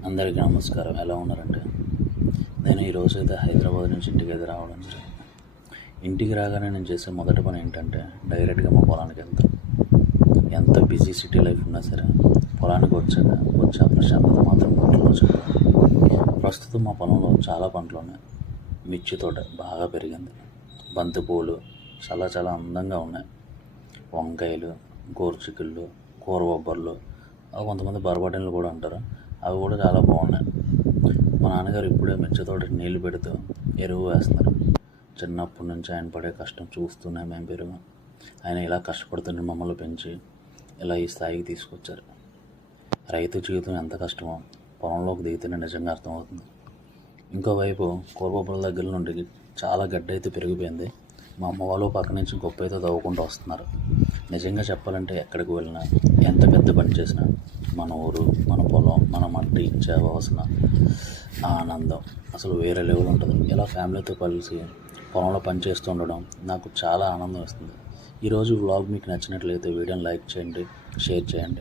అందరికీ నమస్కారం. ఎలా ఉన్నారంటే, నేను ఈరోజు అయితే హైదరాబాద్ నుంచి ఇంటికి రావడం జరిగింది. ఇంటికి రాగానే నేను చేసే మొదటి పని ఏంటంటే డైరెక్ట్గా మా పొలానికి వెళ్తాను. ఎంత బిజీ సిటీ లైఫ్ ఉన్నా సరే పొలానికి వచ్చే ఆ ప్రశాంతత మాత్రం ఇంట్లో చెప్పాను. ప్రస్తుతం మా పొలంలో చాలా పంటలు ఉన్నాయి. మిర్చి తోట బాగా పెరిగింది. బంతిపూలు చాలా చాలా అందంగా ఉన్నాయి. వంకాయలు, గోరుచిక్కుళ్ళు, కూరబొబ్బర్లు, కొంతమంది బరబటిన్లు కూడా అంటారు, అవి కూడా చాలా బాగున్నాయి. మా నాన్నగారు ఇప్పుడే మిర్చి తోటకి నీళ్లు పెడుతూ ఎరువు వేస్తున్నారు. చిన్నప్పటి నుంచి ఆయన పడే కష్టం చూస్తూనే మేము పెరిగాం. ఆయన ఇలా కష్టపడుతున్న మమ్మల్ని పెంచి ఇలా ఈ స్థాయికి తీసుకొచ్చారు. రైతు జీవితం ఎంత కష్టమో పొలంలోకి దిగితేనే నిజంగా అర్థమవుతుంది. ఇంకోవైపు కూరబొబ్బల దగ్గర నుండి చాలా గడ్డ అయితే పెరిగిపోయింది. మా అమ్మ వాళ్ళు పక్క నుంచి గొప్ప అయితే తవ్వుకుంటూ వస్తున్నారు. నిజంగా చెప్పాలంటే ఎక్కడికి వెళ్ళినా, ఎంత పెద్ద పని చేసినా మన ఊరు, మన పొలం, మన మట్టి ఇచ్చే వాసన, ఆ ఆనందం అసలు వేరే లెవెల్ ఉంటుంది. ఇలా ఫ్యామిలీతో కలిసి పొలంలో పని చేస్తూ ఉండడం నాకు చాలా ఆనందం ఇస్తుంది. ఈరోజు వ్లాగ్ మీకు నచ్చినట్లయితే వీడియోని లైక్ చేయండి, షేర్ చేయండి.